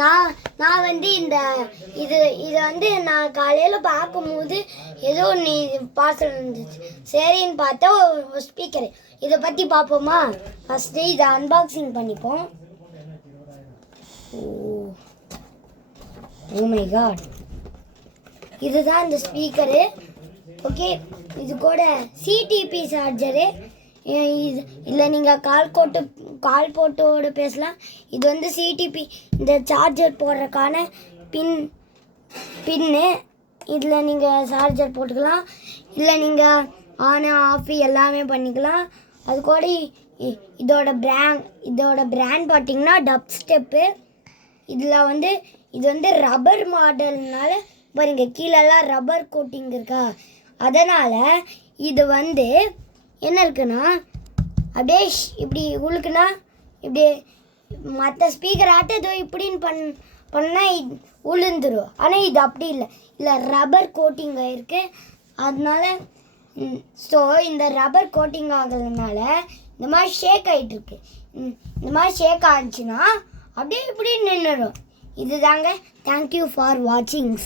நான் நான் வந்து இது இதை வந்து நான் காலையில் பார்க்கும்போது ஏதோ நீ பார்சல் இருந்துச்சு. சரின்னு பார்த்தா ஒரு ஸ்பீக்கரு. இதை பற்றி பார்ப்போமா? ஃபஸ்ட்டு இதை அன்பாக்சிங் பண்ணிப்போம். ஓ மை காட், இதுதான் இந்த ஸ்பீக்கரு. ஓகே, இது கூட சிடிபி சார்ஜரு. இது இல்லை, நீங்கள் கால் போட்டோடு பேசலாம். இது வந்து சிடிபி இந்த சார்ஜர் போடுறதுக்கான பின்னு. இதில் நீங்கள் சார்ஜர் போட்டுக்கலாம். இல்லை நீங்கள் ஆன் ஆஃப் எல்லாமே பண்ணிக்கலாம். அது கூட இதோட பிராண்ட் பார்த்தீங்கன்னா டப் ஸ்டெப்பு. இதில் வந்து இது வந்து ரப்பர் மாடல்னால பாருங்க, கீழெல்லாம் ரப்பர் கோட்டிங் இருக்கா, அதனால் இது வந்து என்ன இருக்குன்னா அப்படியே இப்படி உழுக்குனா இப்படி மற்ற ஸ்பீக்கர் ஆட்டதோ இப்படின்னு பண்ணால் உளுந்துடும். ஆனால் இது அப்படி இல்லை ரப்பர் கோட்டிங் ஆகிருக்கு. அதனால ஸோ இந்த ரப்பர் கோட்டிங் ஆகிறதுனால இந்த மாதிரி ஷேக் ஆகிட்டுருக்கு. இந்த மாதிரி ஷேக் ஆச்சுன்னா அப்படியே இப்படி நின்றுடும். இதுதாங்க. Thank you for வாட்சிங்ஸ்.